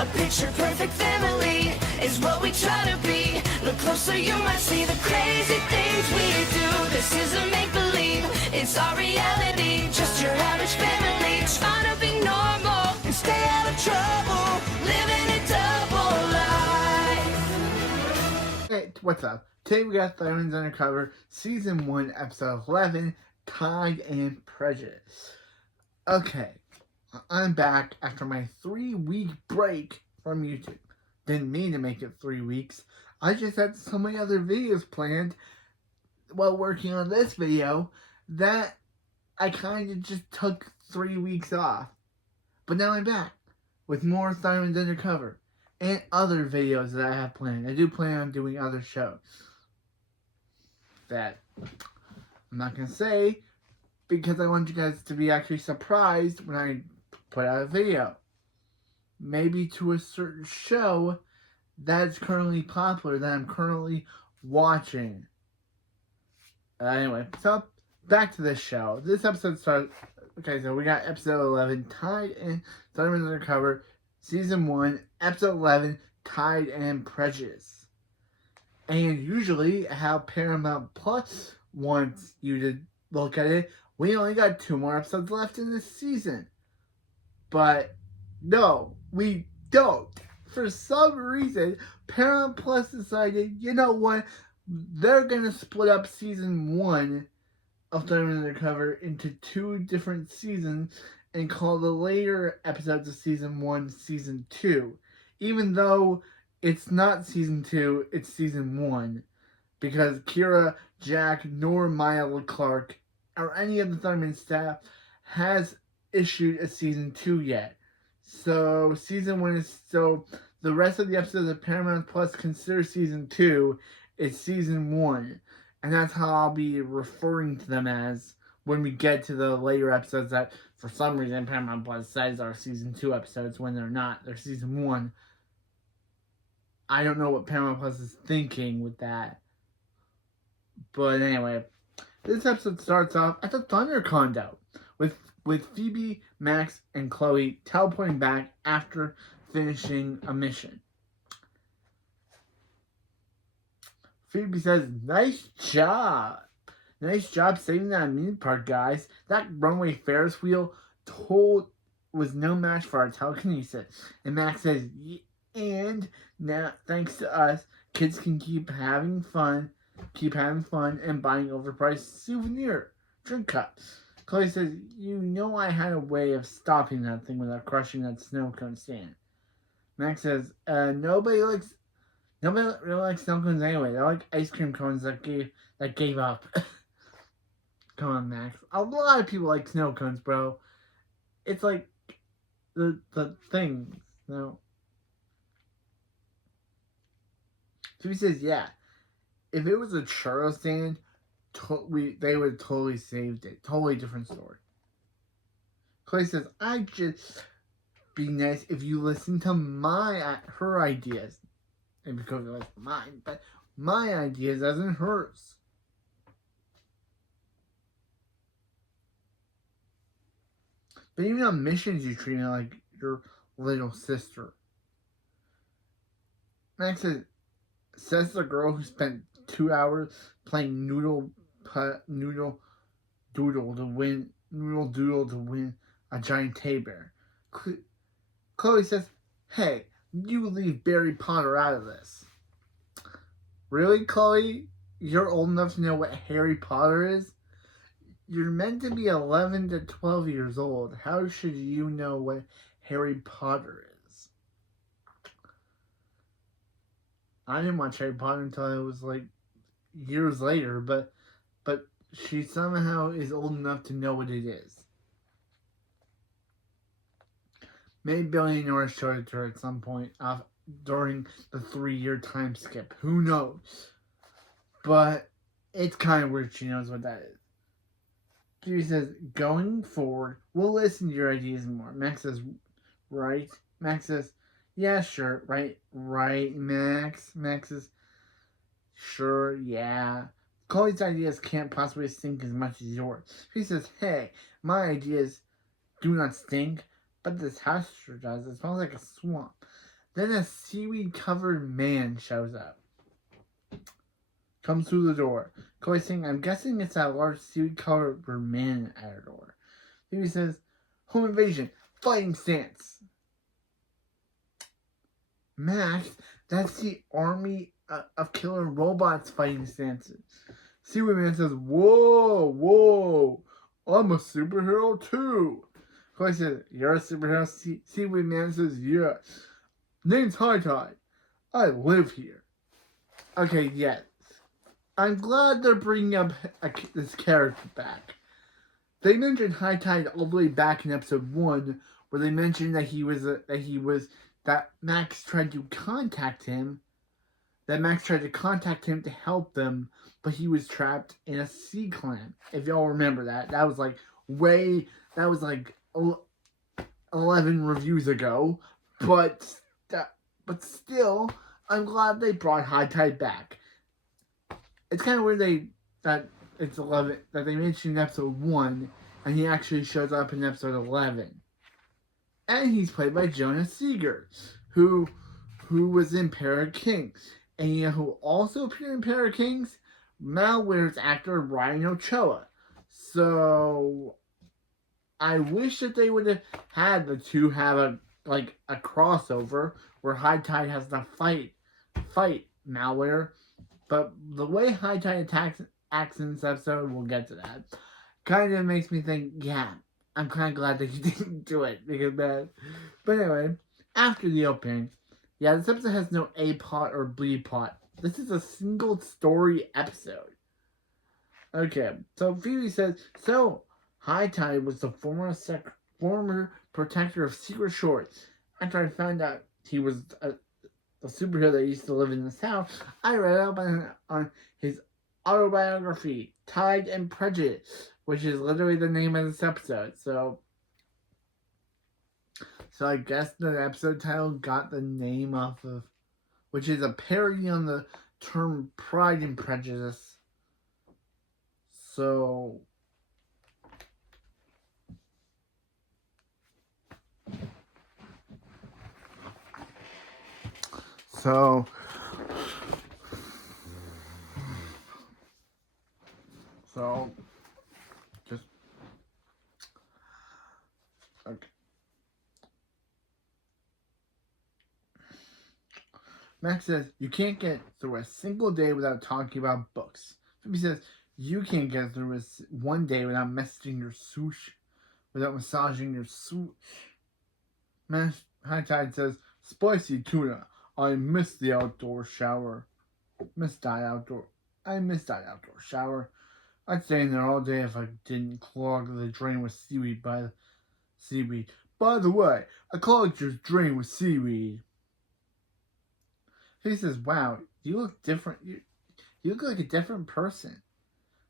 A picture perfect family is what we try to be. Look closer, you might see the crazy things we do. This isn't make-believe, it's our reality. Just your average family trying to be normal and stay out of trouble, living a double life. Hey, what's up? Today we got Thundermans Undercover, Season 1, Episode 11, Pride and Prejudice. Okay, I'm back after my 3-week break from YouTube. Didn't mean to make it 3 weeks. I just had so many other videos planned while working on this video that I kind of just took 3 weeks off. But now I'm back with more Thundermans Undercover and other videos that I have planned. I do plan on doing other shows that I'm not going to say because I want you guys to be actually surprised when I put out a video. Maybe to a certain show that's currently popular, that I'm currently watching. Anyway, so back to this show. This episode starts... Okay, so we got episode 11, Tide and Thundermans Undercover, Season 1, episode 11, Tide and Prejudice. And usually, how Paramount Plus wants you to look at it, we only got 2 more episodes left in this season. But, no, we don't. For some reason, Paramount Plus decided, you know what, they're going to split up Season 1 of Thundermans Undercover into 2 different seasons and call the later episodes of Season 1 Season 2. Even though it's not Season 2, it's Season 1. Because Kira, Jack, nor Maya LeClark, or any of the Thunderman staff has issued a Season 2 yet. So, Season 1 is... So, the rest of the episodes of Paramount Plus consider Season 2 is Season 1. And that's how I'll be referring to them as when we get to the later episodes that, for some reason, Paramount Plus says are Season 2 episodes when they're not. They're Season 1. I don't know what Paramount Plus is thinking with that. But anyway, this episode starts off at the Thunder condo with Phoebe, Max, and Chloe teleporting back after finishing a mission. Phoebe says, "Nice job. Nice job saving that amusement park, guys. That runway Ferris wheel was no match for our telekinesis." And Max says, "And now, thanks to us, kids can keep having fun and buying overpriced souvenir drink cups." Chloe says, "You know I had a way of stopping that thing without crushing that snow cone stand." Max says, Nobody really likes snow cones anyway. They're like ice cream cones that gave up." Come on, Max. A lot of people like snow cones, bro. It's like the thing, you know. So he says, "Yeah, if it was a churro stand, they would have totally saved it. Totally different story." Clay says, "I'd just be nice if you listen to her ideas." And because it was mine, but my ideas as in hers. But even on missions, you treat me like your little sister. Max says the girl who spent 2 hours playing Noodle Doodle to win a giant teddy bear. Chloe says, "Hey, you leave Harry Potter out of this." Really, Chloe? You're old enough to know what Harry Potter is? You're meant to be 11 to 12 years old. How should you know what Harry Potter is? I didn't watch Harry Potter until I was like years later, but she somehow is old enough to know what it is. Maybe Billy Norris showed it to her at some point during the 3-year time skip. Who knows? But it's kind of weird she knows what that is. She says, "Going forward, we'll listen to your ideas more." Max says, "Right?" Max says, "Yeah, sure. Right, Max?" Max says, "Sure, yeah." Chloe's ideas can't possibly stink as much as yours. She says, "Hey, my ideas do not stink, but this house sure does. It smells like a swamp." Then a seaweed-covered man shows up. Comes through the door. Chloe saying, I'm guessing it's that large seaweed-covered man at her door. Phoebe says, home invasion, fighting stance. Max, that's the army of killer robots fighting stances. Seaweed Man says, whoa, I'm a superhero too. Chloe says, you're a superhero? Seaweed Man says, yeah. Name's High Tide. I live here. Okay, yes. I'm glad they're bringing up this character back. They mentioned High Tide all the way back in episode 1, where they mentioned that Max tried to contact him. That Max tried to contact him to help them, but he was trapped in a sea clam. If y'all remember that, that was like 11 reviews ago. But still, I'm glad they brought High Tide back. It's kind of weird that they mentioned in episode 1, and he actually shows up in episode 11. And he's played by Jonah Seeger, who was in Pair of Kings. And you know who also appeared in Pair of Kings? Malware's actor Ryan Ochoa. So I wish that they would have had the two have a crossover where High Tide has to fight Malware. But the way High Tide acts in this episode, we'll get to that, kind of makes me think, yeah, I'm kind of glad that he didn't do it. But anyway, after the opening, yeah, this episode has no A plot or B plot. This is a single story episode. Okay, so Phoebe says, so High Tide was the former protector of Secret Shores. After I found out he was a superhero that used to live in the South, I read up on his autobiography, Tide and Prejudice, which is literally the name of this episode. So I guess the episode title got the name off of, which is a parody on the term Pride and Prejudice. So just okay. Max says, you can't get through a single day without talking about books. Phoebe says, you can't get through one day without massaging your suit. High Tide says, spicy tuna. I miss the outdoor shower. I miss that outdoor shower. I'd stay in there all day if I didn't clog the drain with seaweed. By the way, I clogged your drain with seaweed. He says, wow, you look different. You look like a different person.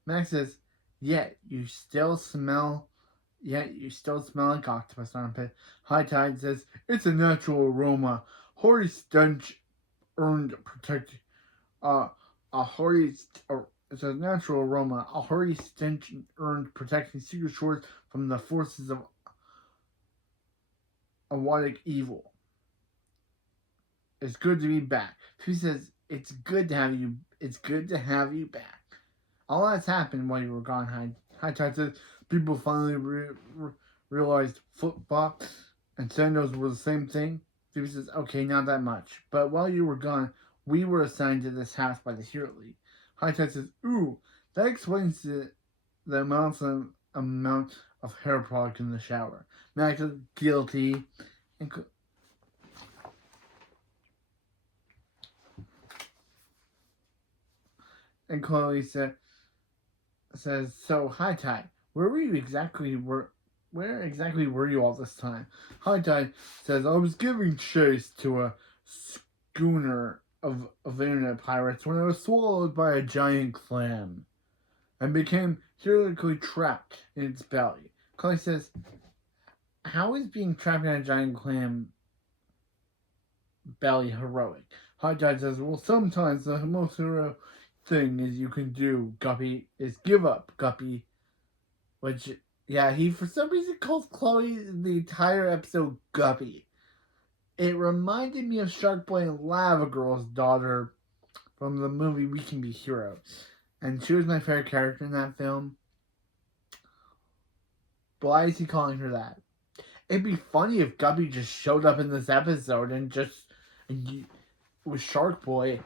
Max says, yeah, you still smell like octopus armpit. High Tide says, it's a natural aroma. Hearty stench earned protect. It's a natural aroma. A hearty stench earned protecting Secret Shores from the forces of aquatic evil. It's good to be back. She says, it's good to have you back. All that's happened while you were gone, High Tide says, people finally realized flip-flops and sandals were the same thing. Phoebe says, okay, not that much. But while you were gone, we were assigned to this house by the Hero League. High Tide says, ooh, that explains the amount of hair product in the shower. Max is guilty. And Chloe says, so High Tide, where exactly were you all this time? High Tide says, I was giving chase to a schooner of internet pirates when I was swallowed by a giant clam and became heroically trapped in its belly. Chloe says, how is being trapped in a giant clam belly heroic? High Tide says, well, sometimes the most heroic thing is you can do, Guppy, is give up, Guppy. Which, yeah, he for some reason calls Chloe the entire episode Guppy. It reminded me of Shark Boy and Lava Girl's daughter from the movie We Can Be Heroes. And she was my favorite character in that film. But why is he calling her that? It'd be funny if Guppy just showed up in this episode and was Shark Boy.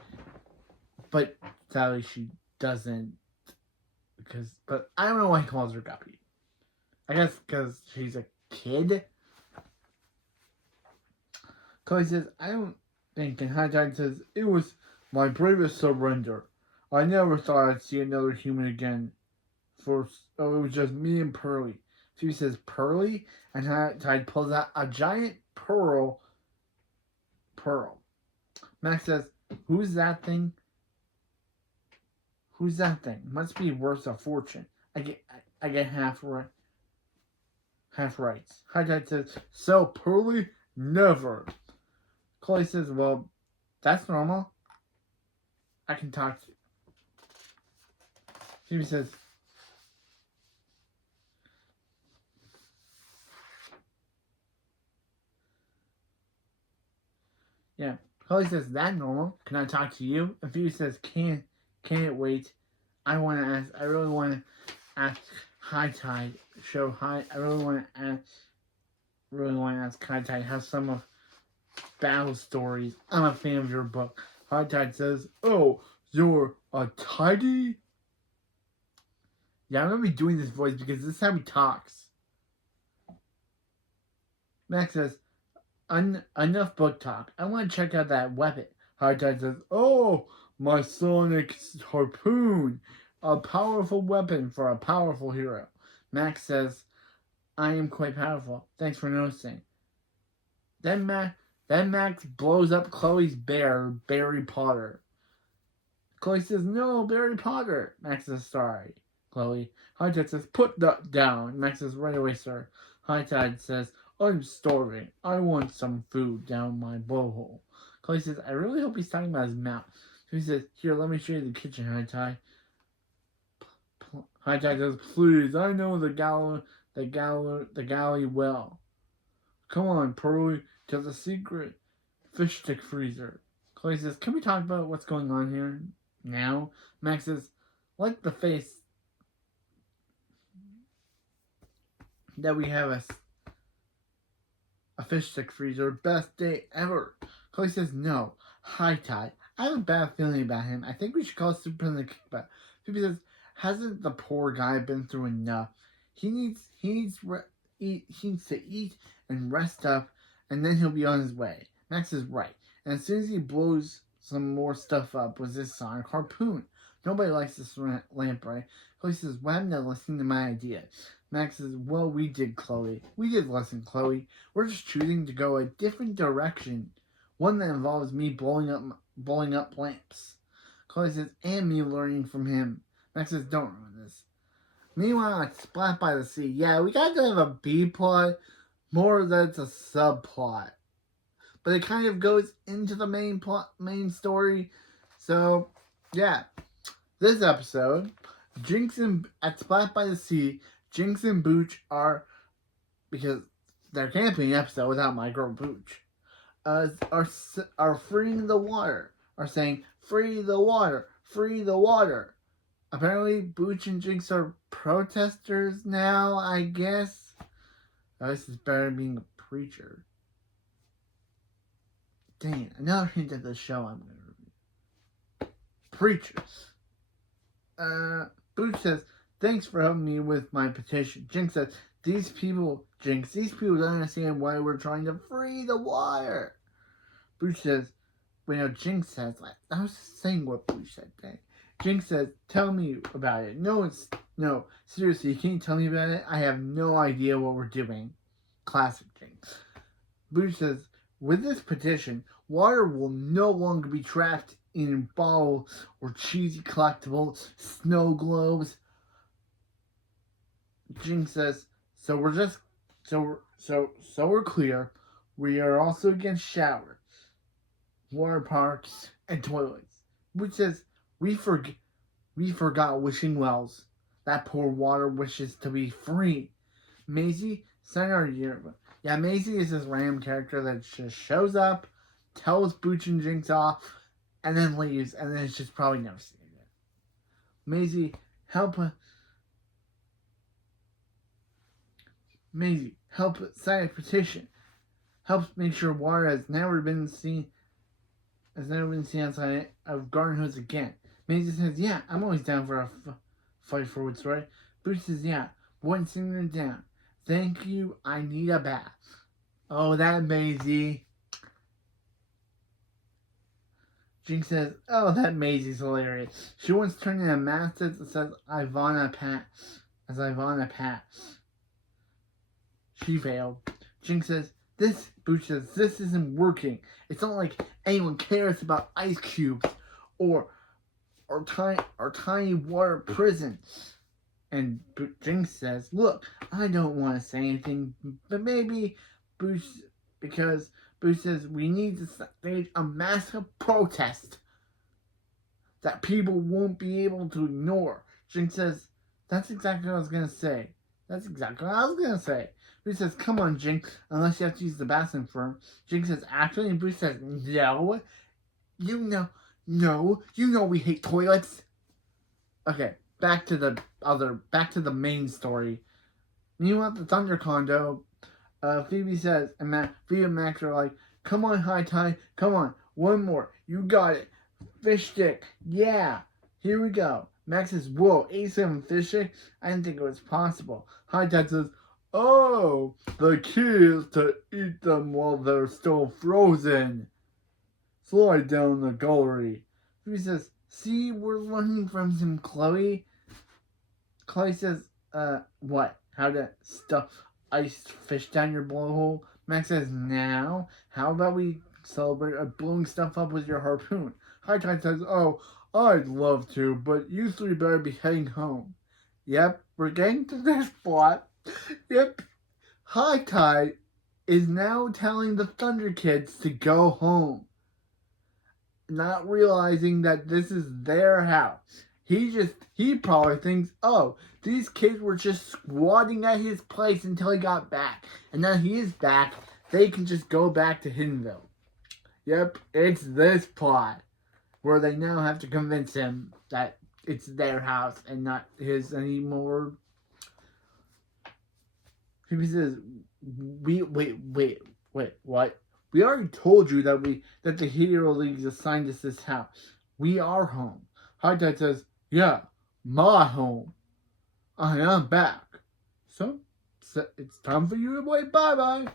But sadly she doesn't. But I don't know why he calls her Guppy. I guess because she's a kid. Chloe says, I don't think, and High Tide says, it was my bravest surrender. I never thought I'd see another human again. It was just me and Pearly. Phoebe says, Pearly? And High Tide pulls out a giant pearl. Max says, who's that thing? Who's that thing? Must be worth a fortune. I get half rights. High Tide says, so Pearly? Never. Chloe says, well, that's normal. I can talk to you. Phoebe says, yeah. Chloe says, that normal? Can I talk to you? And Phoebe says, can't wait. I really want to ask High Tide, I really want to ask High Tide how some of battle stories. I'm a fan of your book. High Tide says, oh, you're a tidy? Yeah, I'm going to be doing this voice because this is how he talks. Max says, enough book talk. I want to check out that weapon. High Tide says, oh, my sonic harpoon. A powerful weapon for a powerful hero. Max says, I am quite powerful. Thanks for noticing. Then Max blows up Chloe's bear, Barry Potter. Chloe says, no, Barry Potter. Max says, sorry, Chloe. High Tide says, put that down. Max says, right away, sir. High Tide says, I'm starving. I want some food down my blowhole. Chloe says, I really hope he's talking about his mouth. So he says, here, let me show you the kitchen, High Tide. High Tide says, please, I know the galley well. Come on, Pearly, to the secret fish stick freezer. Chloe says, can we talk about what's going on here now? Max says, like the face that we have a fish stick freezer, best day ever. Chloe says, no. High Tide, I have a bad feeling about him. I think we should call Super in the kickback. Phoebe says, hasn't the poor guy been through enough? He needs to eat and rest up, and then he'll be on his way. Max is right. And as soon as he blows some more stuff up with his sonic harpoon. Nobody likes this lamp, right? Chloe says, well, I'm not listening to my idea. Max says, well, we did, Chloe. We did listen, Chloe. We're just choosing to go a different direction. One that involves me blowing up lamps. Chloe says, and me learning from him. Max says, don't ruin this. Meanwhile, at Splat by the Sea, yeah, we got to have a B plot, more than it's a subplot. But it kind of goes into the main story. So, yeah. This episode, at Splat by the Sea, Jinx and Booch are, because they're camping episode without my girl Booch, are freeing the water. Are saying, free the water, free the water. Apparently, Booch and Jinx are protesters now, I guess. This is better than being a preacher. Dang it, another hint of the show I'm going to review. Preachers. Booch says, thanks for helping me with my petition. Jinx says, these people don't understand why we're trying to free the water. Booch says, Jinx says, I was saying what Booch said, dang. Jinx says, tell me about it. No, seriously, you can't tell me about it? I have no idea what we're doing. Classic Jinx. Booch says, with this petition, water will no longer be trapped in bottles or cheesy collectibles, snow globes. Jinx says, so we're clear. We are also against showers, water parks, and toilets. Booch says, we forgot wishing wells. That poor water wishes to be free. Maisie, sign our yearbook. Yeah, Maisie is this random character that just shows up, tells Booch and Jinx off, and then leaves, and then it's just probably never seen again. Maisie, help sign a petition. Helps make sure water has never been seen outside of Garden Hose again. Maisie says, yeah, I'm always down for a fight for what's right. Booch says, yeah, one singer down. Thank you, I need a bath. Oh, that Maisie. Jinx says, oh, that Maisie's hilarious. She once turned in a mask that says Ivana Pass. She failed. Jinx says, Booch says, this isn't working. It's not like anyone cares about ice cubes or tiny water prisons. And Jinx says, look, I don't want to say anything, but maybe because Booch says we need to stage a massive protest that people won't be able to ignore. Jinx says, that's exactly what I was going to say. Booch says, come on, Jinx, unless you have to use the bathroom first. Jinx says, actually, and Booch says, no. You know we hate toilets. Okay, back to the main story. Meanwhile, at the Thunder condo, Phoebe says, and Phoebe and Max are like, come on, High Tide, come on, one more, you got it. Fish stick, yeah, here we go. Max says, whoa, 87 fish stick? I didn't think it was possible. High Tide says, oh, the key is to eat them while they're still frozen. Slide down the gullery. Phoebe says, see, we're learning from some Chloe. Chloe says, what? How to stuff iced fish down your blowhole? Max says, now, how about we celebrate blowing stuff up with your harpoon? High Tide says, oh, I'd love to, but you three better be heading home. Yep, we're getting to this plot. Yep. High Tide is now telling the Thunder Kids to go home, not realizing that this is their house. He probably thinks, oh, these kids were just squatting at his place until he got back. And now he is back, they can just go back to Hiddenville. Yep, it's this plot where they now have to convince him that it's their house and not his anymore. He says, wait, what? We already told you that the Hero League assigned us this house. We are home. High Tide says, yeah, my home. I am back. So it's time for you to wait. Bye-bye.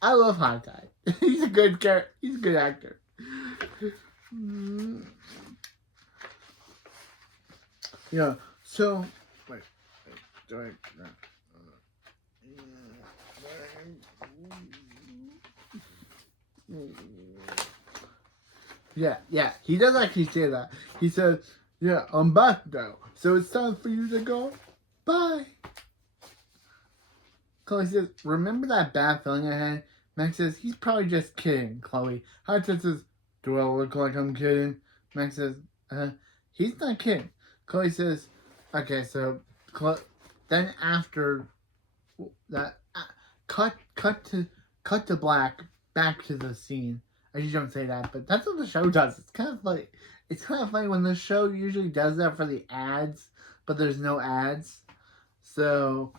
I love High Tide. He's a good character. He's a good actor. Yeah, so wait. Yeah, he does actually say that. He says, yeah, I'm back now, so it's time for you to go. Bye. Chloe says, remember that bad feeling I had? Max says, he's probably just kidding, Chloe. High Tide says, do I look like I'm kidding? Max says, he's not kidding. Chloe says, okay, so then after that, cut to black, back to the scene. I usually don't say that, but that's what the show does. It's kind of funny. It's kind of funny when the show usually does that for the ads, but there's no ads. So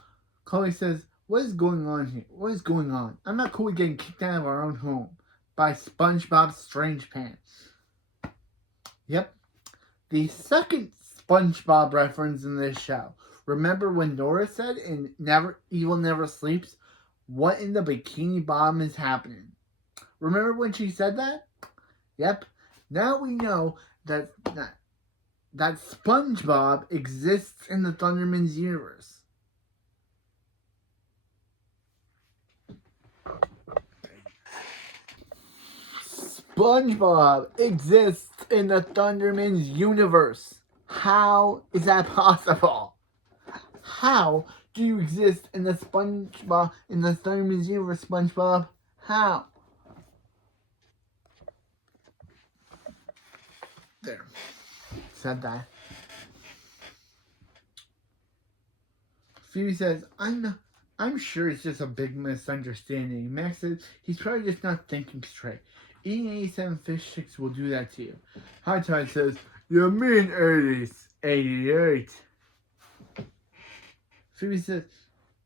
Chloe says, what is going on here? What is going on? I'm not cool with getting kicked out of our own home by SpongeBob Strange Pants. Yep. The second SpongeBob reference in this show. Remember when Nora said in Evil Never Sleeps, what in the Bikini Bottom is happening? Remember when she said that? Yep. Now we know that SpongeBob exists in the Thundermans universe. SpongeBob exists in the Thundermans universe. How is that possible? How do you exist in the Thundermans universe, SpongeBob? How? There. Said that. Phoebe says, I'm I'm sure it's just a big misunderstanding. Max says he's probably just not thinking straight. Eating 87 fish sticks will do that to you. High Tide says, you mean 88. Phoebe says,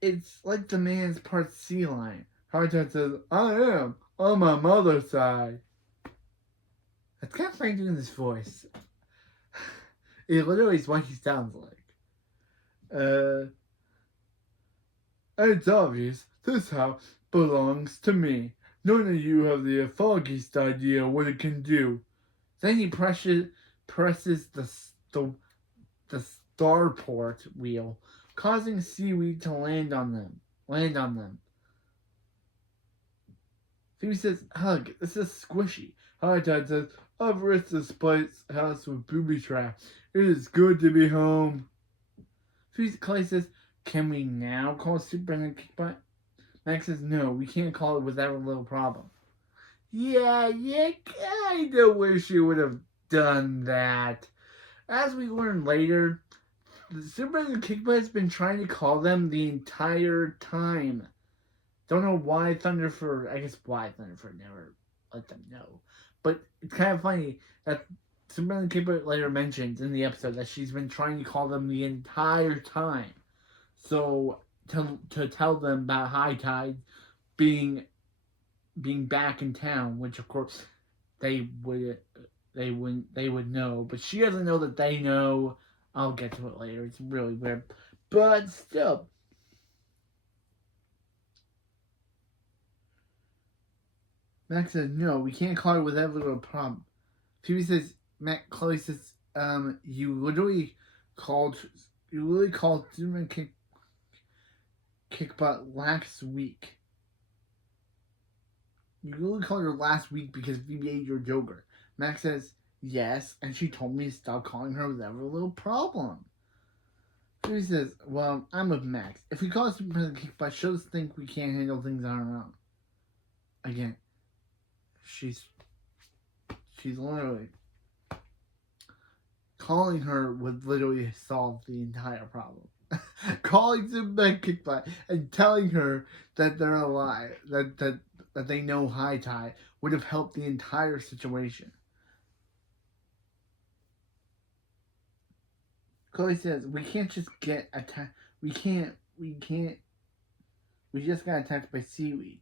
it's like the man's part sea lion. High Tide says, I am on my mother's side. That's kind of funny doing this voice. It literally is what he sounds like. It's obvious this house belongs to me. None of you have the foggiest idea what it can do. Then he presses the starport wheel, causing seaweed to land on them. Phoebe says, hug, this is squishy. High Tide says, I've risked this house with booby traps. It is good to be home. Clay says, can we now call Superman Kickbutt? Max says, no, we can't call it without a little problem. Yeah, you kinda wish you would have done that. As we learn later, Superman Kickbutt has been trying to call them the entire time. Don't know why Thunderford never let them know. But it's kind of funny that Superman Kickbutt later mentions in the episode that she's been trying to call them the entire time. So to tell them about High Tide being back in town, which of course they would know, but she doesn't know that they know. I'll get to it later. It's really weird, but still. Max says, no, we can't call it without a little problem. Phoebe says, Chloe says, you literally called Superman Kickbutt last week. You literally called her last week because Phoebe ate your yogurt. Max says, yes, and she told me to stop calling her without a little problem. Phoebe says, well, I'm with Max. If we call Superman Kickbutt, she'll just think we can't handle things on our own. Again, she's literally calling her would literally solve the entire problem. Calling Superman Kickbutt and telling her that they're alive, that they know High Tide would have helped the entire situation. Chloe says, we can't just get attacked. We just got attacked by seaweed.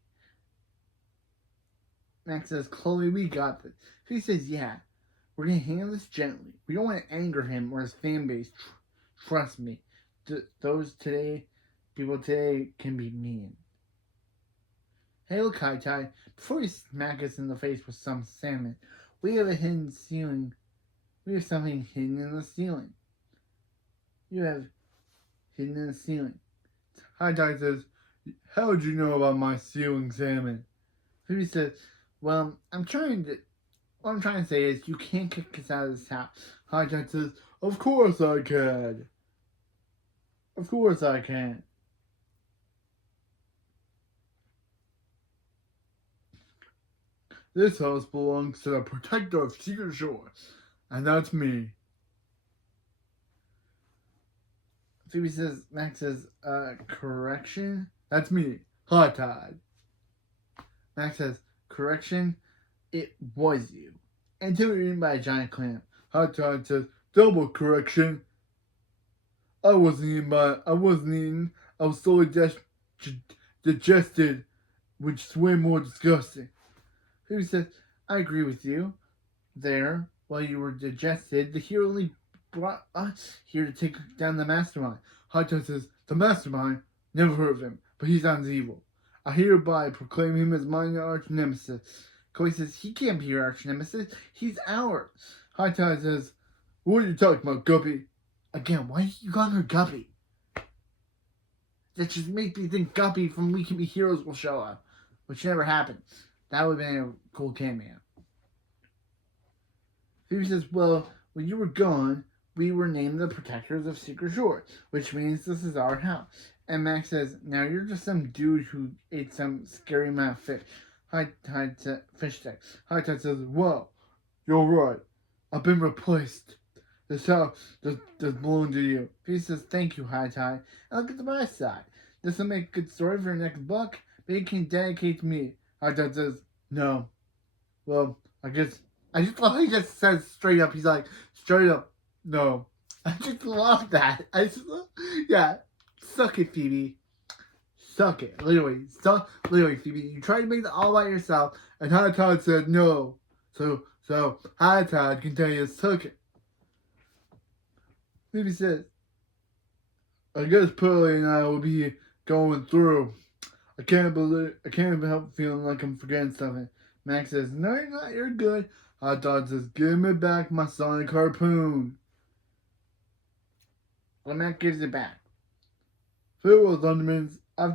Max says, Chloe, we got this. She says, yeah, we're going to handle this gently. We don't want to anger him or his fan base. Trust me. People today can be mean. Hey, look, High Tide. Before you smack us in the face with some salmon, we have a hidden ceiling. We have something hidden in the ceiling. You have hidden in the ceiling. High Tide says, how would you know about my ceiling salmon? Phoebe says, well, what I'm trying to say is you can't kick us out of this house. High Tide says, of course I can. Of course I can. This house belongs to the protector of Secret Shore, and that's me. Phoebe says, Max says, correction? That's me, High Tide. Max says, correction? It was you. Until we were eaten by a giant clam. High Tide says, double correction. I wasn't eaten. I was slowly digested, which is way more disgusting. Phoebe says, I agree with you. There, while you were digested, the hero only brought us here to take down the mastermind. High Tide says, the mastermind? Never heard of him, but he sounds evil. I hereby proclaim him as my arch nemesis. Chloe says, he can't be your arch nemesis. He's ours. High Tide says, what are you talking about, Guppy? Again, why are you calling her Guppy? That just makes me think Guppy from We Can Be Heroes will show up, which never happened. That would have been a cool cameo. Phoebe says, well, when you were gone, we were named the Protectors of Secret Shore, which means this is our house. And Max says, now you're just some dude who ate some scary amount of fish. Fish sticks. High Tide says, whoa, you're right. I've been replaced. This house does belong to you. Phoebe says, thank you, High Tide. And look at the bright side. This will make a good story for your next book, but you can dedicate to me. Hot Dog says, no. Well, I just love how he just says straight up. He's like, straight up, no. I just love that. Yeah. Suck it, Phoebe. Suck it. Literally, Phoebe. You tried to make it all by yourself, and Hot Todd said no. So Hot Todd can tell you to suck it. Phoebe says, I guess Pearlie and I will be going through. I can't help feeling like I'm forgetting something. Max says, no, you're not. You're good. Hot Dog says, give me back my sonic harpoon. Well, Max gives it back. Farewell, thundermans. I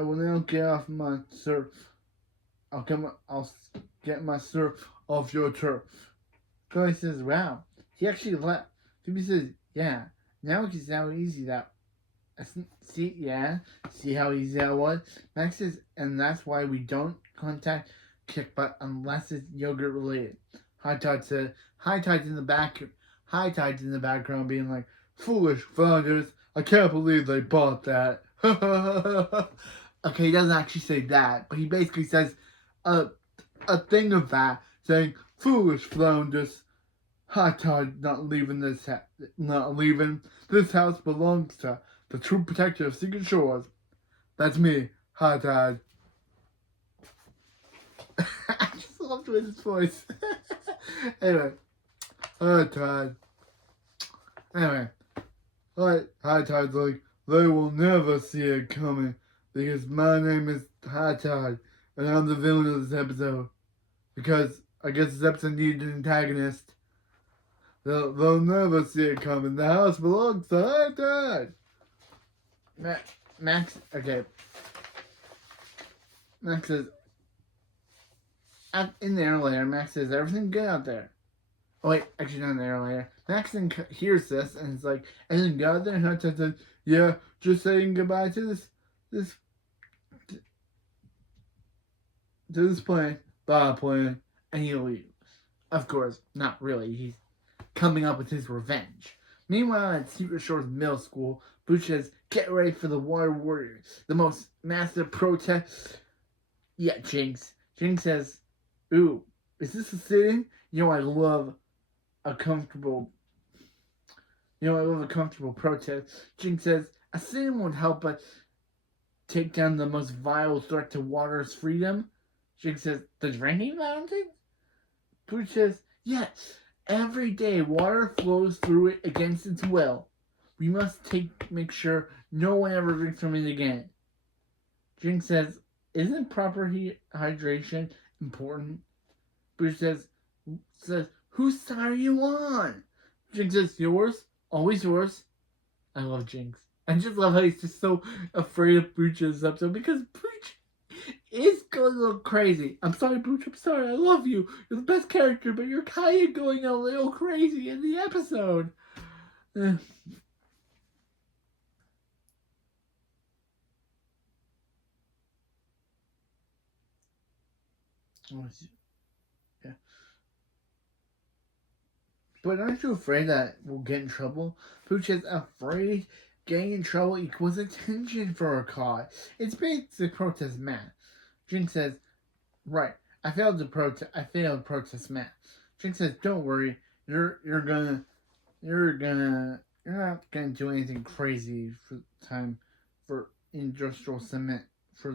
will now get off my surf. I'll get my surf off your turf. Chloe says, wow, he actually left. Phoebe says, yeah, now we can see how easy that. See how easy that was? Max says, and that's why we don't contact Kickbutt unless it's yogurt related. High Tide's in the background being like, foolish founders, I can't believe they bought that. Okay, he doesn't actually say that, but he basically says a thing of that, saying, foolish flounders, High Tide not leaving this house belongs to the true protector of secret shores. That's me, High Tide. I just loved his voice. Anyway, High Tide. Anyway, High Tide's like, they will never see it coming because my name is High Tide and I'm the villain of this episode. Because I guess this episode needed an antagonist. They'll never see it coming. The house belongs to High Tide. Max says, in the air layer, Max says, everything good out there? Oh wait, actually not in the air layer. Max hears this and it's like, everything good out there? And Hot Tide says, yeah, just saying goodbye to this plane, plane, and he'll leave. Of course, not really. He's coming up with his revenge. Meanwhile, at Secret Shores Middle School, Booch says, get ready for the Water Warriors, the most massive protest. Yeah, Jinx. Jinx says, ooh, is this a sitting? I love a comfortable protest. Jinx says, a sitting won't help us take down the most vile threat to water's freedom. Jinx says, the drinking fountain? Booch says, yes. Every day, water flows through it against its will. We must make sure no one ever drinks from it again. Jinx says, isn't proper hydration important? Bruce says, whose side are you on? Jinx says, yours. Always yours. I love Jinx. I just love how he's just so afraid of Booch in this episode because Booch is going a little crazy. I'm sorry, Booch. I'm sorry. I love you. You're the best character, but you're kind of going a little crazy in the episode. Yeah. But aren't you afraid that we'll get in trouble? Booch is afraid getting in trouble equals attention for a cause. It's basic protest math. Jinx says, right, I failed protest math. Jinx says, don't worry, you're not gonna do anything crazy for the industrial cement mix.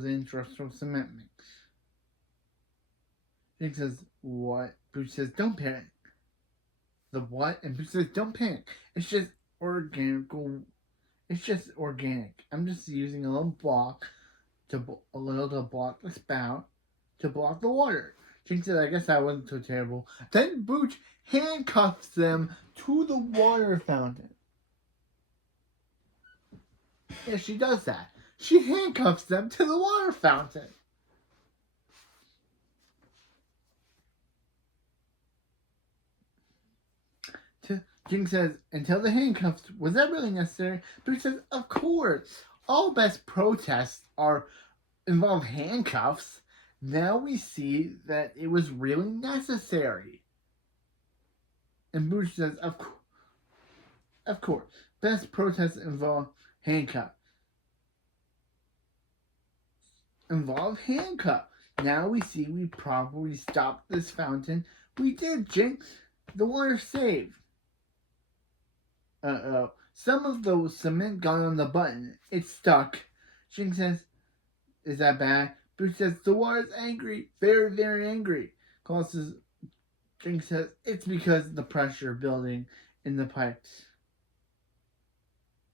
Jinx says, what? Booch says, don't panic. The what? And Booch says, don't panic. It's just organic. I'm just using a little block to block the spout to block the water. Jinx said, I guess that wasn't so terrible. Then Booch handcuffs them to the water fountain. Yeah, she does that. She handcuffs them to the water fountain. Jinx says, until the handcuffs, was that really necessary? Booch says, of course. All best protests involve handcuffs. Now we see that it was really necessary. And Booch says, of course. Best protests involve handcuffs. involve handcuff. Now we see we probably stopped this fountain. We did, Jinx. The water's saved. Uh-oh. Some of the cement got on the button. It's stuck. Jinx says, is that bad? Booch says, the water's angry. Very, very angry. Claus says, Jinx says, it's because of the pressure building in the pipes.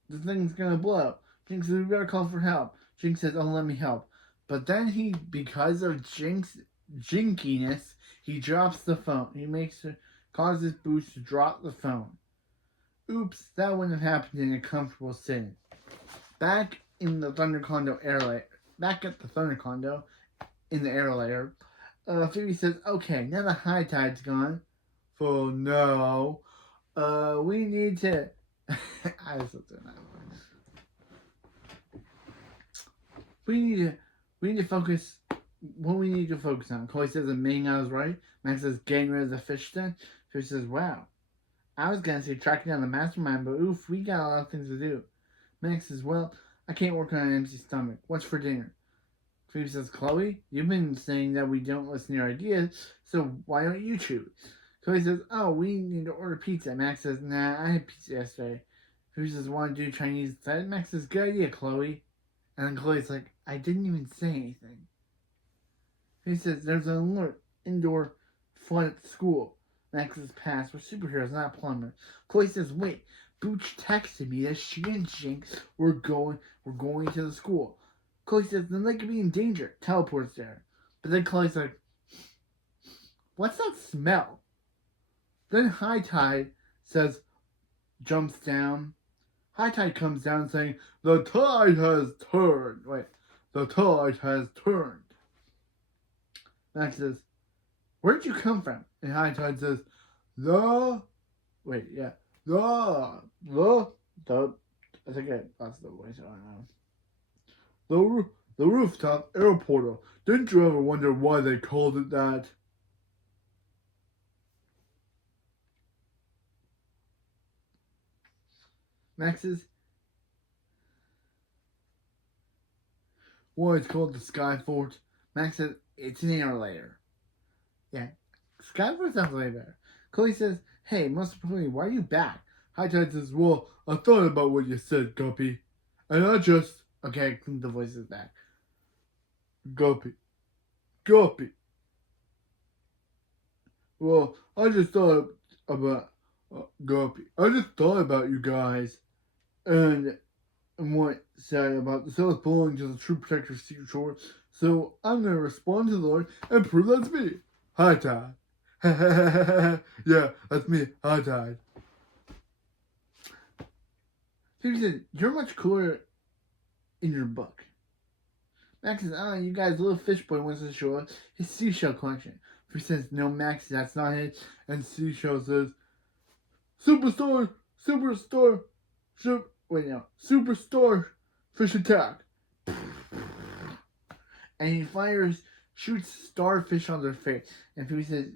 The thing's gonna blow. Jinx says, we better call for help. Jinx says, oh, let me help. But then because of Jinx jinkiness, he drops the phone. Causes Booch to drop the phone. Oops, that wouldn't have happened in a comfortable sitting. Back at the Thunder Condo in the air layer, Phoebe says, okay, now the high tide's gone. For no. We need to... I was doing that one. We need to focus... What we need to focus on. Chloe says, admitting I was right. Max says, getting rid of the fish den. Phoebe says, wow. I was gonna say tracking down the mastermind, but oof, we got a lot of things to do. Max says, well, I can't work on an empty stomach. What's for dinner? Phoebe says, Chloe, you've been saying that we don't listen to your ideas, so why don't you choose? Chloe says, oh, we need to order pizza. Max says, nah, I had pizza yesterday. Phoebe says, want to do Chinese instead? Max says, good idea, Chloe. And then Chloe's like, I didn't even say anything. Phoebe says, there's an alert, indoor flood at the school. Max says, pass, we're superheroes, not plumbers. Chloe says, wait, Booch texted me that she and Jinx were going to the school. Chloe says, then they could be in danger. Teleports there. But then Chloe's like, what's that smell? Then High Tide jumps down. High Tide comes down saying, the tide has turned. Wait, the tide has turned. Max says, where'd you come from? And High Tide says, I think I lost the voice, I don't know. The rooftop airport. Didn't you ever wonder why they called it that? Max says, why it's called the Sky Fort? Max says, it's an air layer. Yeah, Sky Fort sounds way better. Chloe says, hey, most importantly, why are you back? High Tide says, well, I thought about what you said, Guppy. And I just... Okay, I think the voice is back. Guppy. Well, I just thought about... Guppy. I just thought about you guys. And what said about the cells belonging to the True Protector Secret Shore. So I'm going to respond to the Lord and prove that's me. High Tide. Yeah, that's me. High Tide. Phoebe said, you're much cooler in your book. Max says, you guys, little fish boy wants to show us his seashell collection. Phoebe says, no, Max, that's not it. And Seashell says, Superstar fish attack. And he shoots starfish on their face. And Phoebe says,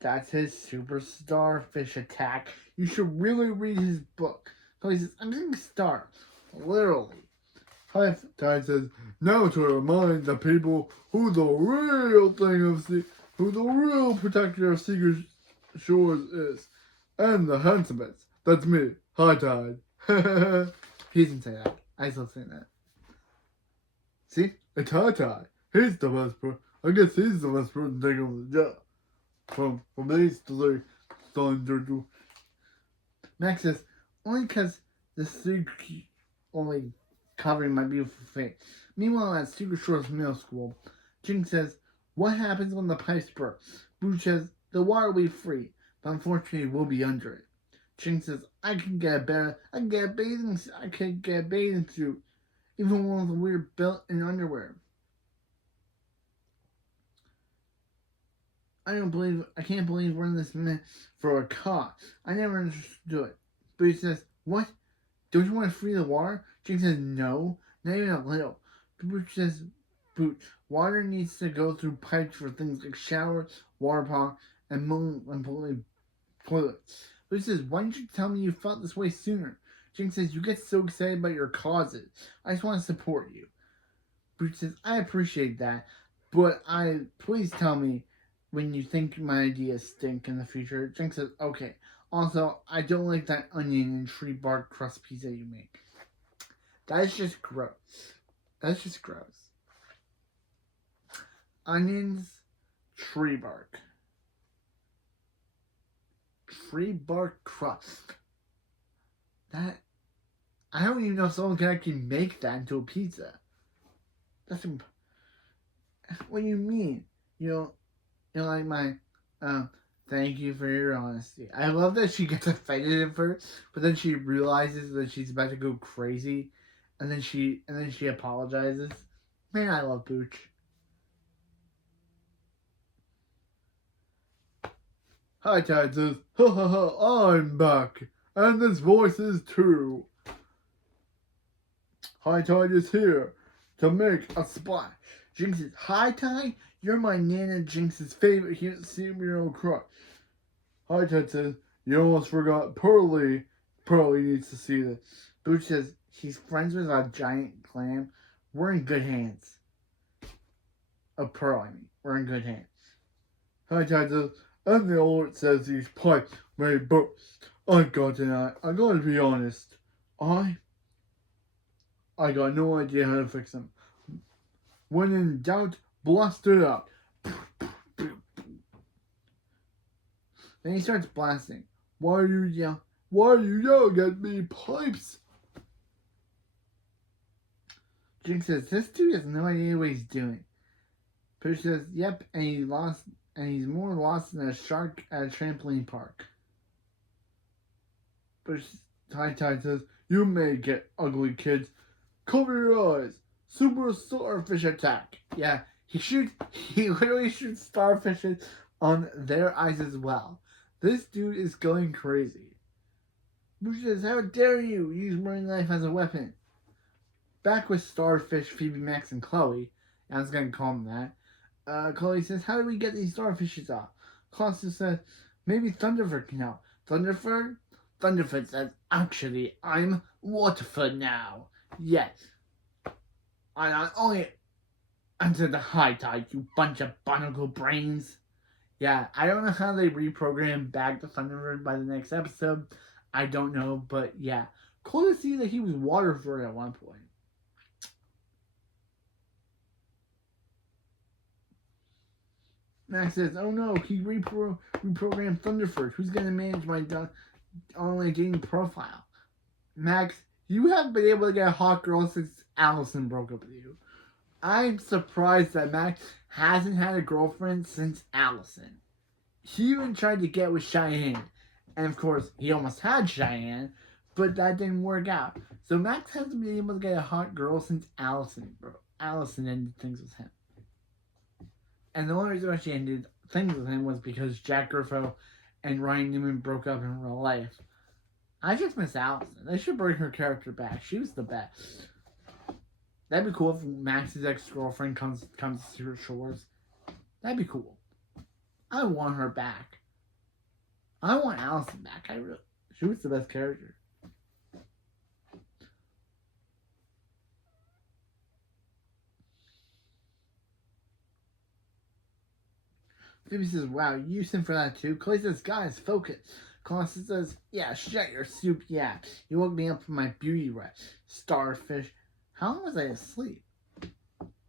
that's his superstar fish attack. You should really read his book. So he says, I'm saying star. Literally. High Tide says, now to remind the people who the real protector of secret shores is. And the handsomest. That's me. High Tide. He didn't say that. I still say that. See? It's High Tide. He's the best person. I guess he's the best person to take over the job. From these three Thunder. Max says, only because the secret only covering my beautiful face. Meanwhile, at Secret Shores Middle School, Jinx says, what happens when the pipes burst? Booch says, the water will be free, but unfortunately we'll be under it. Jinx says, I can get a bathing suit, even one with a weird belt and underwear. I can't believe we're in this mess for a cause. I never understood it. But he says, what? Don't you want to free the water? Jinx says, no, not even a little. Booch says, water needs to go through pipes for things like showers, water park, and pulling toilets. Booch says, why didn't you tell me you felt this way sooner? Jinx says, you get so excited about your causes. I just want to support you. Booch says, I appreciate that, but please tell me when you think my ideas stink in the future. Jinx says, okay. Also, I don't like that onion and tree bark crust pizza you make. That's just gross. That's just gross. Onions, tree bark. Tree bark crust. That, I don't even know if someone can actually make that into a pizza. That's what do you mean? You know, like my, thank you for your honesty. I love that she gets offended at first, but then she realizes that she's about to go crazy, and then she apologizes. Man, I love Booch. Hi, Tad says, ha ha ha, I'm back, and this voice is too. Hi Tide is here to make a splash. Jinx says, hi Tide, you're my Nana Jinx's favorite superhero crush. Hi Tide says, you almost forgot Pearly. Pearly needs to see this. Booch says, he's friends with a giant clam. We're in good hands. Pearl, I mean. We're in good hands. Hi Tide says, and the alert says these pipes may burst. I gotta be honest. I got no idea how to fix them. When in doubt, blast it out. Then he starts blasting. Why are you yelling at me, pipes? Jinx says, this dude has no idea what he's doing. Push says, yep, and he's more lost than a shark at a trampoline park. Push Tide says, you may get ugly, kids. Cover your eyes. Super starfish attack. Yeah, he literally shoots starfishes on their eyes as well. This dude is going crazy. Booch says, how dare you use marine life as a weapon? Back with Starfish, Phoebe, Max, and Chloe. I was going to call them that. Chloe says, how do we get these starfishes off? Claudia says, maybe Thunderfoot can help. Thunderfoot says, actually, I'm Waterfoot now. Yes. I not only enter the high tide, you bunch of barnacle brains. Yeah, I don't know how they reprogram back to Thunderbird by the next episode. I don't know, but yeah. Cool to see that he was Waterford at one point. Max says, oh no, he reprogrammed Thunderford. Who's going to manage my online dating profile? Max, you haven't been able to get a hot girl since Allison broke up with you. I'm surprised that Max hasn't had a girlfriend since Allison. He even tried to get with Cheyenne. And of course, he almost had Cheyenne, but that didn't work out. So Max hasn't been able to get a hot girl since Allison ended things with him. And the only reason why she ended things with him was because Jack Griffo and Ryan Newman broke up in real life. I just miss Allison. They should bring her character back. She was the best. That'd be cool if Max's ex-girlfriend comes to her shores. That'd be cool. I want her back. I want Allison back. She was the best character. Phoebe says, wow, you used him for that too? Clay says, guys, focus. Constance says, yeah, shut your soup, yeah. You woke me up from my beauty rest. Starfish. How long was I asleep?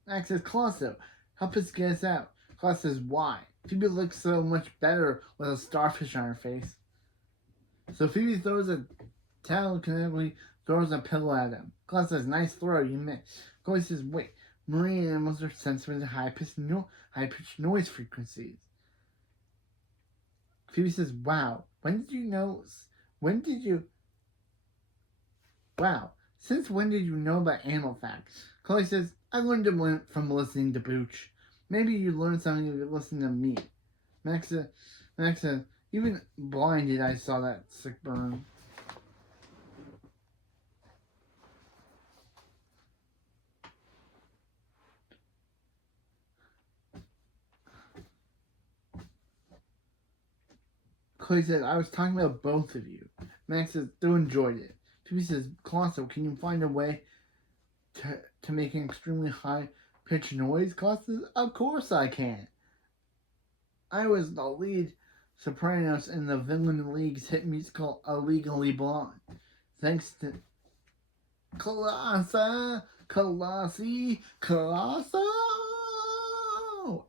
Max says, Colosso, help us get us out. Colosso says, why? Phoebe looks so much better with a starfish on her face. So Phoebe telekinetically throws a pillow at him. Colosso says, nice throw, you missed. Chloe says, wait, marine animals are sensitive to high-pitched noise frequencies. Phoebe says, wow, wow, since when did you know about animal facts? Chloe says, I learned it from listening to Booch. Maybe you learned something if you listen to me. Max says, even blinded I saw that sick burn. Chloe says, I was talking about both of you. Max says, still enjoyed it. Phoebe says, Colosso, can you find a way to make an extremely high pitch noise classes? Of course I can. I was the lead sopranos in the Villain League's hit musical Illegally Blonde. Thanks to Colosso.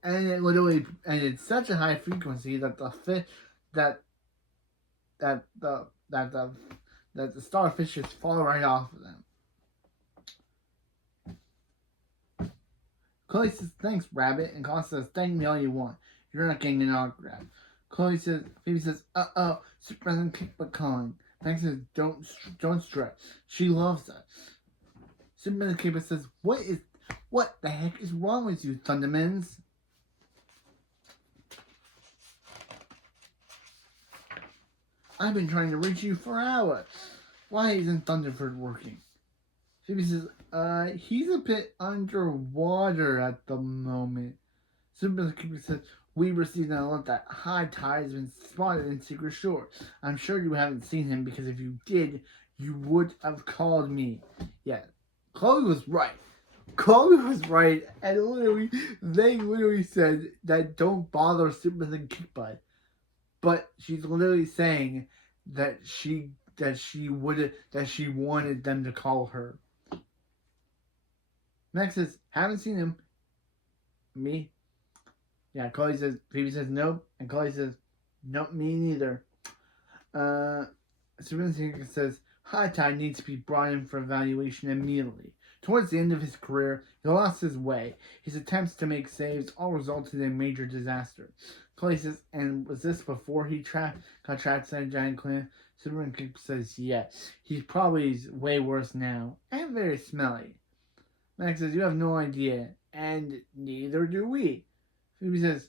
And it literally, and it's such a high frequency that that that the that the that the starfishes fall right off of them. Chloe says, thanks, Rabbit, and Colin says, thank me all you want. You're not getting an autograph. Chloe says, Phoebe says, Super doesn't kick but Colin. Max says, don't stress. She loves us. Superman Keeper says, what the heck is wrong with you, thundermans? I've been trying to reach you for hours. Why isn't Thunderford working? Phoebe says, he's a bit underwater at the moment. Superman Keeper says, we received an alert that high tide has been spotted in Secret Shore. I'm sure you haven't seen him because if you did, you would have called me. Yeah, Chloe was right. Chloe was right, and they literally said that don't bother Superman Keeper. But she's literally saying that she wanted them to call her. Max says, haven't seen him. Me? Yeah, Chloe says, Phoebe says nope, and Chloe says, nope, me neither. Superman says, High Tide needs to be brought in for evaluation immediately. Towards the end of his career, he lost his way. His attempts to make saves all resulted in major disaster. Chloe says, and was this before he got trapped in a giant clam? Superman says, yes. He's probably way worse now, and very smelly. Max says, you have no idea, and neither do we. Phoebe says,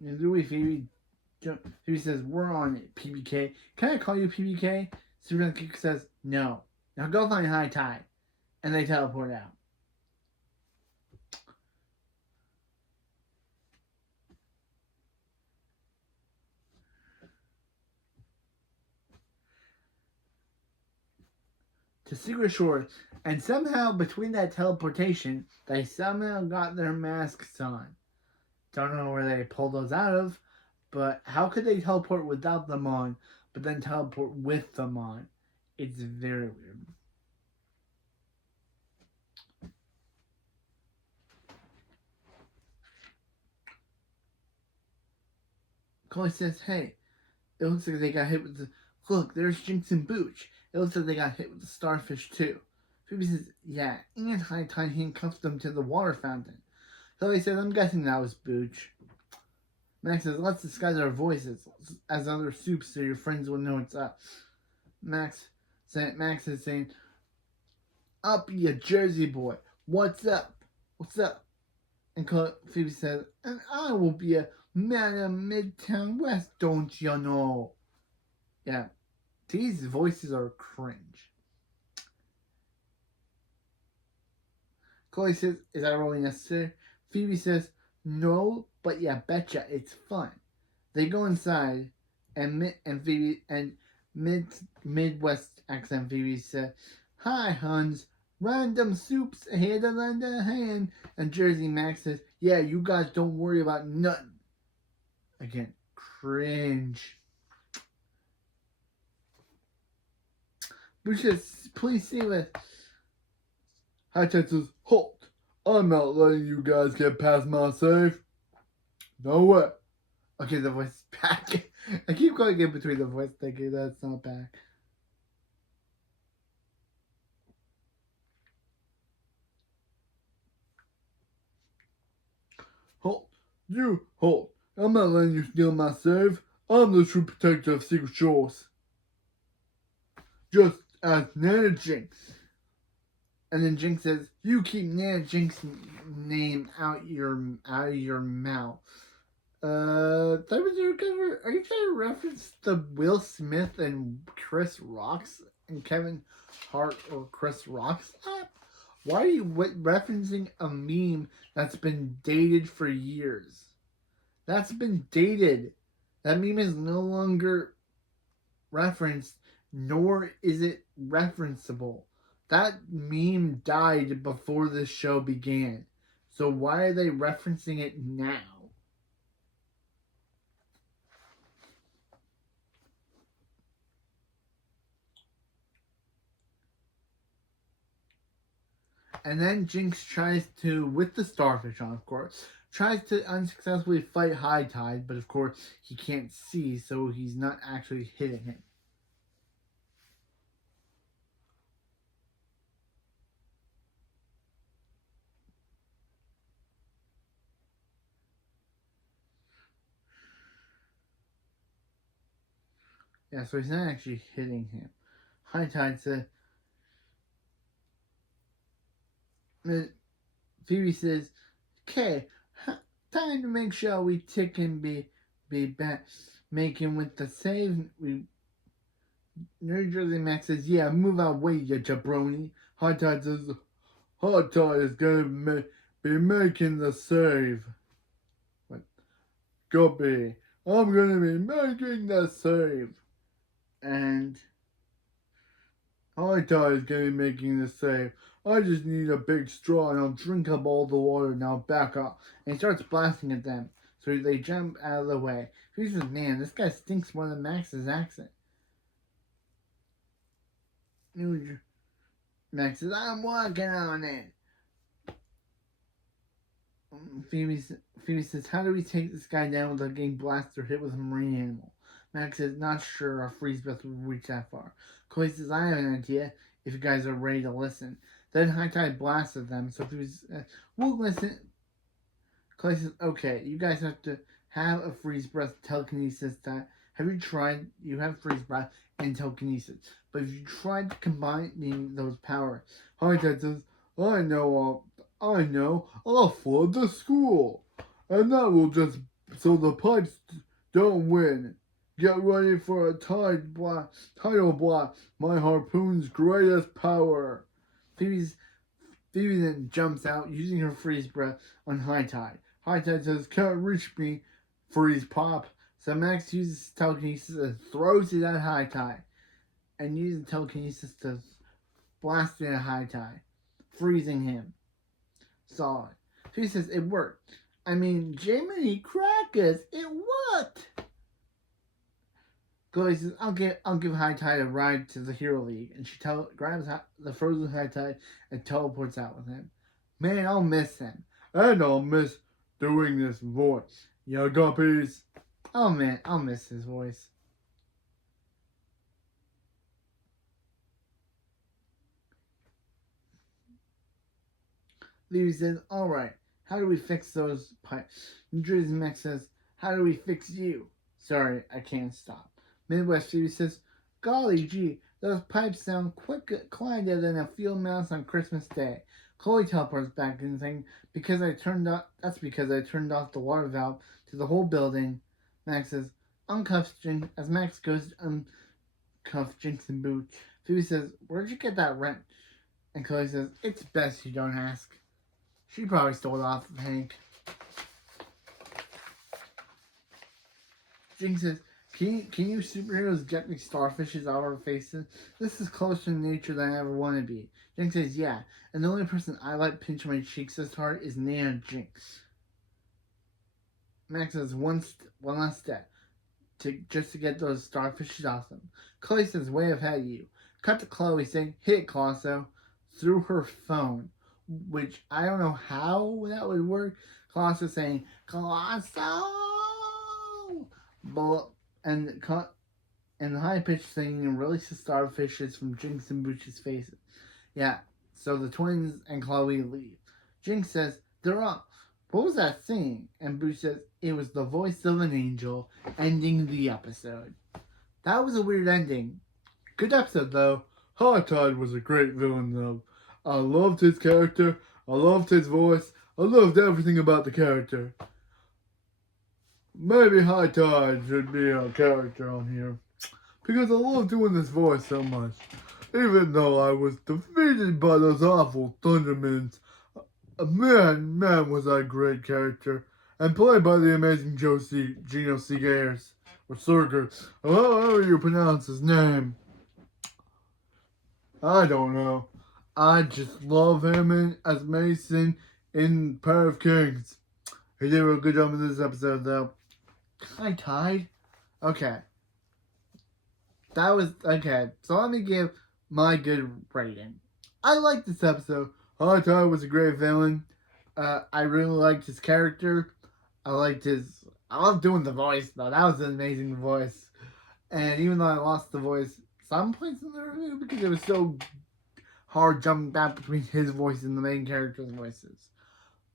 neither do we, Phoebe. Phoebe says, we're on it, PBK. Can I call you PBK? Superman says, no. Now go find High Tide. And they teleport out. To Secret Shore, and somehow between that teleportation, they somehow got their masks on. Don't know where they pulled those out of, but how could they teleport without them on, but then teleport with them on? It's very weird. Chloe says, hey, it looks like they got hit with the... Look, there's Jinx and Booch. It looks like they got hit with the starfish too. Phoebe says, yeah, and High Tide handcuffed them to the water fountain. Chloe says, I'm guessing that was Booch. Max says, let's disguise our voices as other soups so your friends will know it's us. Max is saying, I'll be a Jersey boy. What's up? What's up? And Phoebe says, and I will be a man of Midtown West, don't you know? Yeah, these voices are cringe. Chloe says, is that really necessary? Phoebe says, no, but yeah, betcha, it's fun. They go inside, and Phoebe and Midwest accent Phoebe says, hi, Huns, random soups here to lend a hand. And Jersey Max says, yeah, you guys don't worry about nothing. Again, cringe. Booch says, please save us. High Tide says, halt. I'm not letting you guys get past my safe. No way. Okay, the voice is back. I keep going in between the voice thinking that's not back. Halt. You halt. I'm not letting you steal my safe. I'm the true protector of Secret Shores. Just ask Nana Jinx. And then Jinx says, you keep Nana Jinx's name out of your mouth. Are you trying to reference the Will Smith and Chris Rocks and Kevin Hart or Chris Rocks app? Why are you referencing a meme that's been dated for years? That's been dated. That meme is no longer referenced nor is it referenceable. That meme died before the show began. So why are they referencing it now? And then Jinx tries to, with the starfish on, of course, tries to unsuccessfully fight High Tide, but of course he can't see, so he's not actually hitting him. Yeah, so he's not actually hitting him. High Tide says, Phoebe says, okay, time to make sure we tick and be back. Making with the save. New Jersey Max says, yeah, move out way, you jabroni. High Tide says, High Tide is gonna be making the save. What? Copy. I'm gonna be making the save. And High Tide is gonna be making the save. I just need a big straw and I'll drink up all the water. Now back up. And he starts blasting at them. So they jump out of the way. He says, man, this guy stinks more than Max's accent. Max says, I'm working on it. Phoebe says, how do we take this guy down without getting blasted or hit with a marine animal? Max says, not sure a freeze breath will reach that far. Chloe says, I have an idea if you guys are ready to listen. Then High Tide blasts at them, so Phoebe says, we'll listen. Chloe says, okay, you guys have to have a freeze breath telekinesis that. Have you tried? You have freeze breath and telekinesis. But if you tried combining those powers, High Tide says, I know, I'll flood the school. And that will just, so the pipes don't win. Get ready for a tidal blast, my harpoon's greatest power. Phoebe then jumps out using her freeze breath on High Tide. High Tide says, can't reach me, freeze pop. So Max uses telekinesis and throws it at High Tide. And uses telekinesis to blast it at High Tide, freezing him. Solid. She says, it worked. I mean, Jiminy Crackers, it worked! Chloe says, I'll give High Tide a ride to the Hero League. And she grabs the frozen High Tide and teleports out with him. Man, I'll miss him. And I'll miss doing this voice. Ya guppies. Oh man, I'll miss his voice. Levy says, alright, how do we fix those pipes? New Jersey Max says, how do we fix you? Sorry, I can't stop. Midwest Phoebe says, golly gee, those pipes sound quieter than a field mouse on Christmas Day. Chloe teleports back and saying, because I turned off the water valve to the whole building. Max says, uncuff Jinx, as Max goes to uncuff Jinx and Boo. Phoebe says, where'd you get that wrench? And Chloe says, it's best you don't ask. She probably stole it off of Hank. Jinx says, can you superheroes get me starfishes out of our faces? This is closer to nature than I ever want to be. Jinx says, yeah. And the only person I let pinch my cheeks this hard is Nana Jinx. Max says, one last step. Just to get those starfishes off them. Chloe says, way ahead of you. Cut to Chloe saying, hit it, Colosso, through her phone. Which I don't know how that would work. Colosso saying, Colosso! And the high-pitched singing releases starfishes from Jinx and Booch's faces. Yeah, so the twins and Chloe leave. Jinx says, they're up. What was that singing? And Booch says, it was the voice of an angel ending the episode. That was a weird ending. Good episode, though. High Tide was a great villain, though. I loved his character. I loved his voice. I loved everything about the character. Maybe High Tide should be a character on here. Because I love doing this voice so much. Even though I was defeated by those awful thundermans. Man, was that a great character. And played by the amazing Gino Segers. Or Surger. However you pronounce his name. I don't know. I just love him as Mason in Pair of Kings. He did a good job in this episode, though. I tied? Okay. That was... Okay, so let me give my good rating. I liked this episode. I thought it was a great villain. I really liked his character. I love doing the voice, though. That was an amazing voice. And even though I lost the voice some points in the review because it was so hard jumping back between his voice and the main character's voices.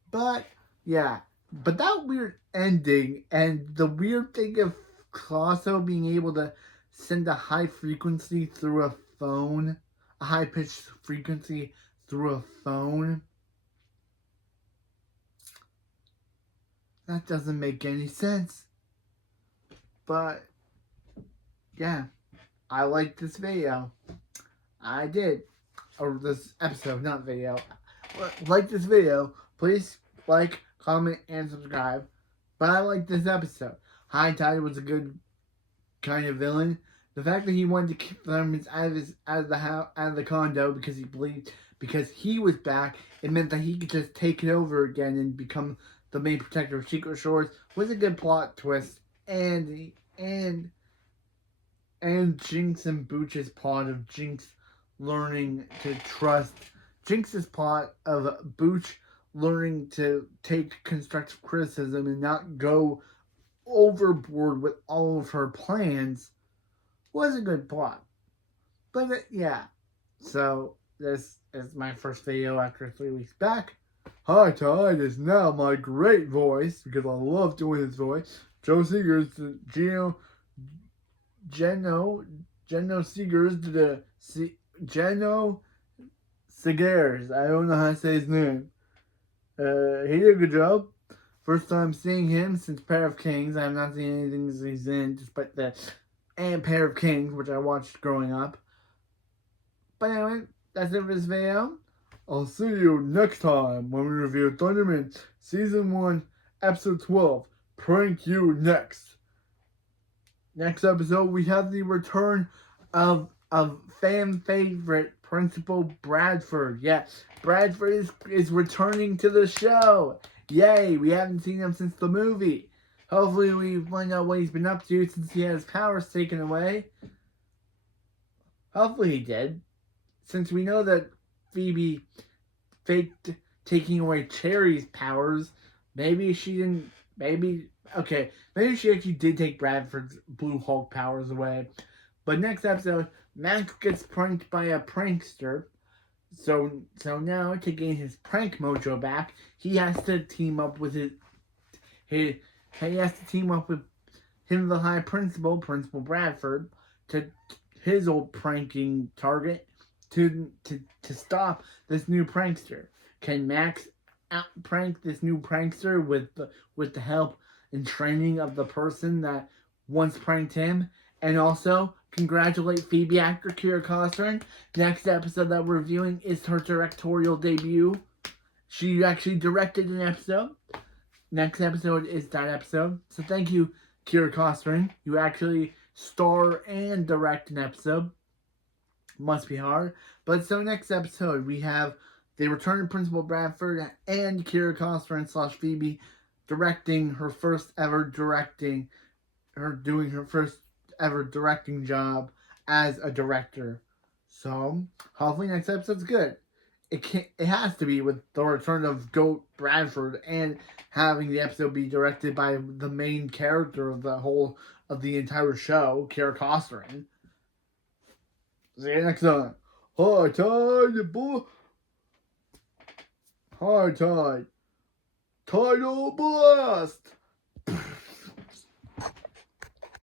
But, yeah. But that weird ending and the weird thing of Colosso being able to send a high frequency through a phone, a high-pitched frequency through a phone, that doesn't make any sense. But, yeah, I like this video. I did. Or this episode, not video. Like this video, please like, comment, and subscribe. But I like this episode. High Tide was a good kind of villain. The fact that he wanted to keep them out of the condo because he was back, it meant that he could just take it over again and become the main protector of Secret Shores was a good plot twist. And Jinx and Booch's plot of Jinx learning to trust. Jinx's plot of Booch learning to take constructive criticism and not go overboard with all of her plans was a good plot. But yeah, so this is my first video after 3 weeks back. High Tide is now my great voice because I love doing his voice. Joe Seegers, Geno Seegers did a Geno Seegers. I don't know how to say his name. He did a good job. First time seeing him since Pair of Kings. I have not seen anything he's in, despite the Pair of Kings, which I watched growing up. But anyway, that's it for this video. I'll see you next time when we review Thundermans Season 1, Episode 12. Prank You Next. Next episode, we have the return of fan favorite Principal Bradford. Yeah, Bradford is returning to the show. Yay, we haven't seen him since the movie. Hopefully we find out what he's been up to since he had his powers taken away. Hopefully he did. Since we know that Phoebe faked taking away Cherry's powers, maybe she didn't, maybe she actually did take Bradford's Blue Hulk powers away. But next episode, Max gets pranked by a prankster. So now, to gain his prank mojo back, he has to team up with him, the High Principal Bradford, to his old pranking target, to stop this new prankster. Can Max out-prank this new prankster with the help and training of the person that once pranked him? And also, congratulate Phoebe actor Kira Costner. Next episode that we're reviewing is her directorial debut. She actually directed an episode. Next episode is that episode. So thank you, Kira Costner. You actually star and direct an episode. Must be hard. But so next episode, we have the return of Principal Bradford and Kira Costner / Phoebe doing her first ever directing job as a director. So hopefully next episode's good. It has to be with the return of Goat Bradford and having the episode be directed by the main character of the entire show, Kira Costner. See you next time. High Tide, boy. High Tide. Tidal Blast.